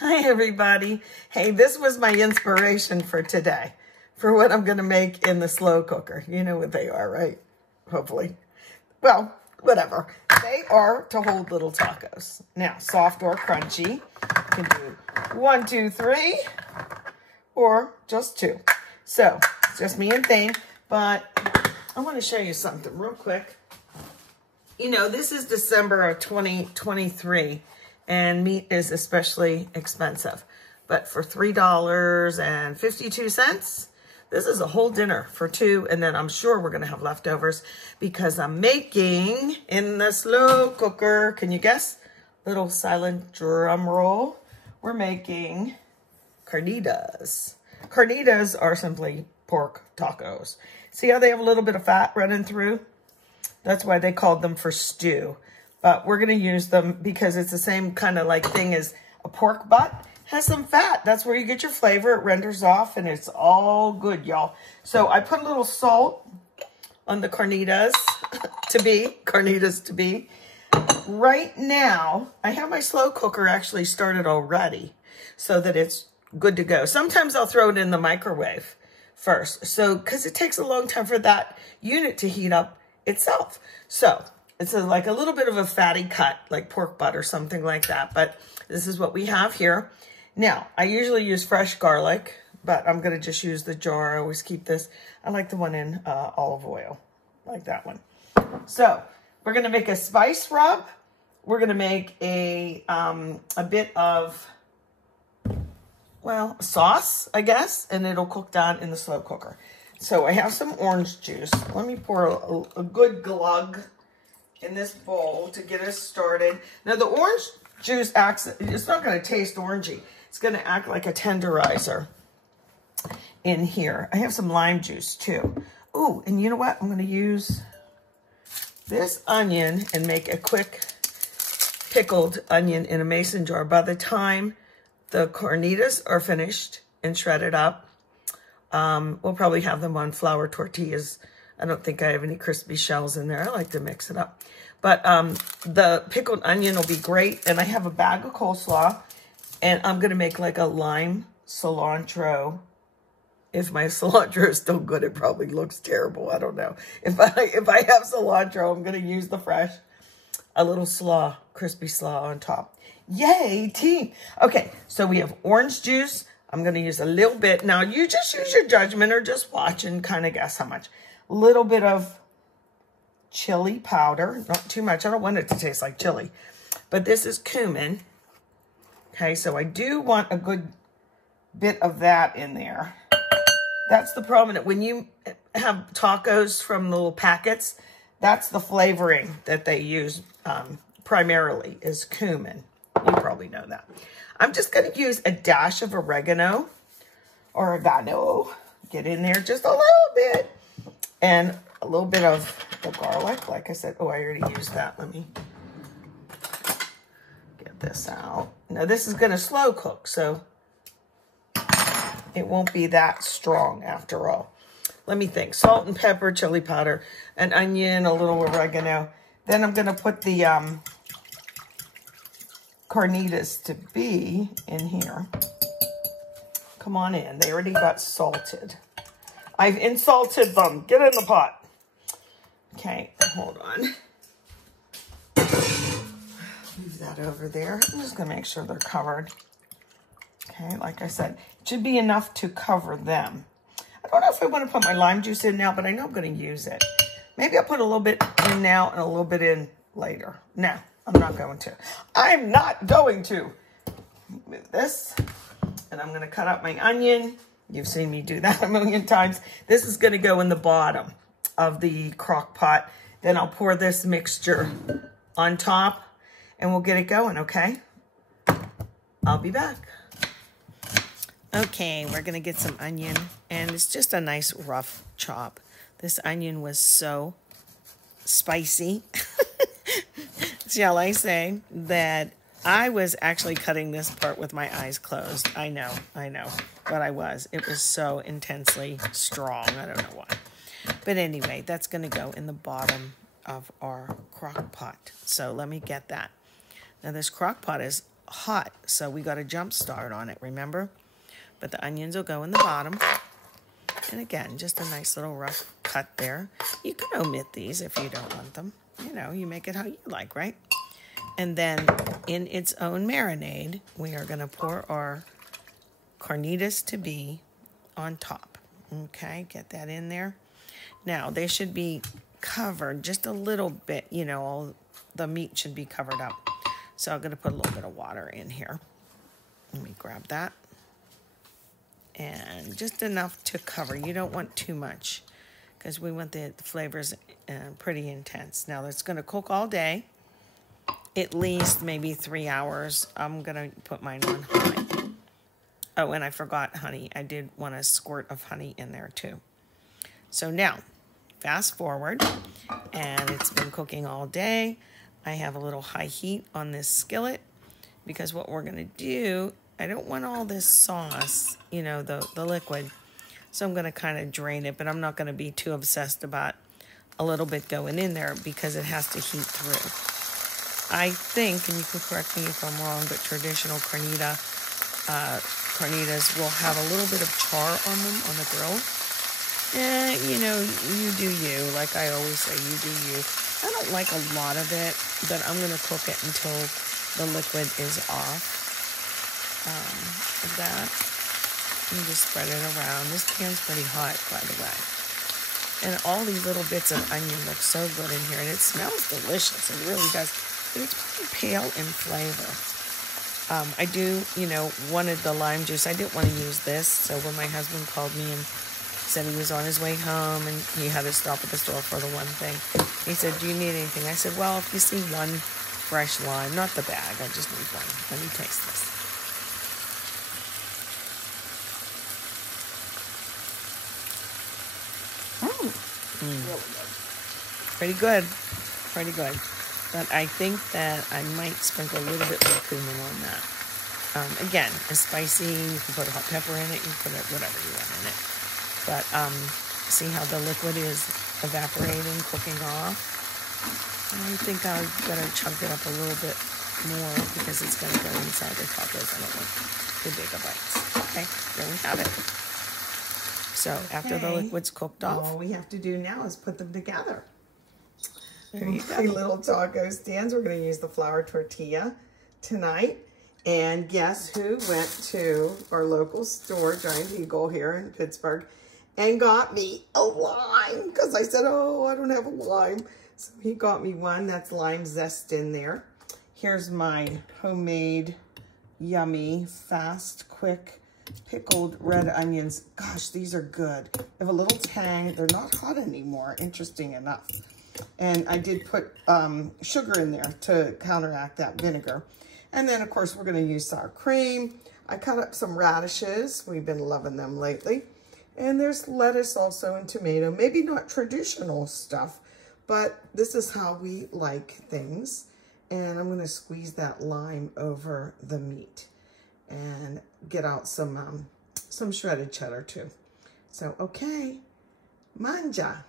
Hi, everybody. Hey, this was my inspiration for today, for what I'm going to make in the slow cooker. You know what they are, right? Hopefully. Well, whatever. They are to hold little tacos. Now, soft or crunchy. You can do 1, 2, 3, or just 2. So, it's just me and Thane, but I want to show you something real quick. You know, this is December of 2023, and meat is especially expensive. But for $3.52, this is a whole dinner for 2, and then I'm sure we're going to have leftovers because I'm making in the slow cooker. Can you guess? Little silent drum roll. We're making carnitas. Carnitas are simply pork tacos. See how they have a little bit of fat running through? That's why they called them for stew. But we're going to use them because it's the same kind of like thing as a pork butt. Has some fat. That's where you get your flavor. It renders off and it's all good, y'all. So I put a little salt on the carnitas to be. Right now, I have my slow cooker actually started already so that it's good to go. Sometimes I'll throw it in the microwave first. So, because it takes a long time for that unit to heat up itself. So it's like a little bit of a fatty cut, like pork butt or something like that. But this is what we have here. Now, I usually use fresh garlic, but I'm going to just use the jar. I always keep this. I like the one in olive oil, like that one. So we're going to make a spice rub. We're going to make a bit of, well, sauce, I guess, and it'll cook down in the slow cooker. So I have some orange juice. Let me pour a good glug in this bowl to get us started. Now the orange juice acts, it's not going to taste orangey. It's going to act like a tenderizer in here. I have some lime juice too. Ooh, and you know what? I'm going to use this onion and make a quick pickled onion in a mason jar. By the time the carnitas are finished and shredded up, we'll probably have them on flour tortillas. I don't think I have any crispy shells in there. I like to mix it up. But the pickled onion will be great. And I have a bag of coleslaw. And I'm going to make like a lime cilantro. If my cilantro is still good, it probably looks terrible. I don't know. If I have cilantro, I'm going to use the fresh. A little slaw, crispy slaw on top. Yay, team. Okay, so we have orange juice. I'm going to use a little bit. Now, you just use your judgment or just watch and kind of guess how much. A little bit of chili powder. Not too much. I don't want it to taste like chili. But this is cumin. Okay, so I do want a good bit of that in there. That's the problem. When you have tacos from the little packets, that's the flavoring that they use primarily is cumin. You probably know that. I'm just going to use a dash of oregano. Get in there just a little bit. And a little bit of the garlic. Like I said, oh, I already used that. Let me get this out. Now, this is going to slow cook, so it won't be that strong after all. Let me think. Salt and pepper, chili powder, an onion, a little oregano. Then I'm going to put the carnitas to be in here. Come on in. They already got salted. I've insulted them. Get in the pot. Okay, hold on. Leave that over there. I'm just going to make sure they're covered. Okay, like I said, it should be enough to cover them. I don't know if I want to put my lime juice in now, but I know I'm going to use it. Maybe I'll put a little bit in now and a little bit in later. No, I'm not going to. I'm not going to. Move this. And I'm going to cut up my onion. You've seen me do that a million times. This is going to go in the bottom of the crock pot. Then I'll pour this mixture on top and we'll get it going, okay? I'll be back. Okay, we're going to get some onion, and it's just a nice rough chop. This onion was so spicy, shall I say, that I was actually cutting this part with my eyes closed. I know, but I was. It was so intensely strong. I don't know why. But anyway, that's going to go in the bottom of our crock pot. So let me get that. Now, this crock pot is hot, so we got a jump start on it, remember? But the onions will go in the bottom. And again, just a nice little rough cut there. You can omit these if you don't want them. You know, you make it how you like, right? And then in its own marinade, we are going to pour our Carnitas to be on top. Okay, get that in there. Now, they should be covered just a little bit. You know, all the meat should be covered up. So I'm going to put a little bit of water in here. Let me grab that. And just enough to cover. You don't want too much because we want the flavors pretty intense. Now, it's going to cook all day, at least maybe 3 hours. I'm going to put mine on high. Oh, and I forgot honey. I did want a squirt of honey in there too. So now, fast forward, and it's been cooking all day. I have a little high heat on this skillet because what we're going to do, I don't want all this sauce, you know, the liquid. So I'm going to kind of drain it, but I'm not going to be too obsessed about a little bit going in there because it has to heat through. I think, and you can correct me if I'm wrong, but traditional carnitas will have a little bit of char on them on the grill. You know, you do you. Like I always say, you do you. I don't like a lot of it, but I'm going to cook it until the liquid is off. Like that. And just spread it around. This pan's pretty hot, by the way. And all these little bits of onion look so good in here. And it smells delicious. It really does. And it's pretty pale in flavor. I do, you know, wanted the lime juice. I didn't want to use this. So when my husband called me and said he was on his way home and he had to stop at the store for the one thing, he said, do you need anything? I said, well, if you see one fresh lime, not the bag, I just need one. Let me taste this. Really good. Pretty good. Pretty good. But I think that I might sprinkle a little bit more cumin on that. Again, it's spicy. You can put hot pepper in it. You can put it whatever you want in it. But see how the liquid is evaporating, cooking off? I think I'm going to chunk it up a little bit more because it's going to go inside the tacos. I don't want too big of bites. Okay, there we have it. So after the liquid's cooked off, all we have to do now is put them together. There you go. Little taco stands. We're going to use the flour tortilla tonight. And guess who went to our local store, Giant Eagle here in Pittsburgh, and got me a lime because I said, oh, I don't have a lime. So he got me one that's lime zest in there. Here's my homemade, yummy, fast, quick, pickled red onions. Gosh, these are good. They have a little tang. They're not hot anymore, interesting enough. And I did put sugar in there to counteract that vinegar. And then, of course, we're going to use sour cream. I cut up some radishes. We've been loving them lately. And there's lettuce also and tomato. Maybe not traditional stuff, but this is how we like things. And I'm going to squeeze that lime over the meat and get out some shredded cheddar too. So, okay, manja.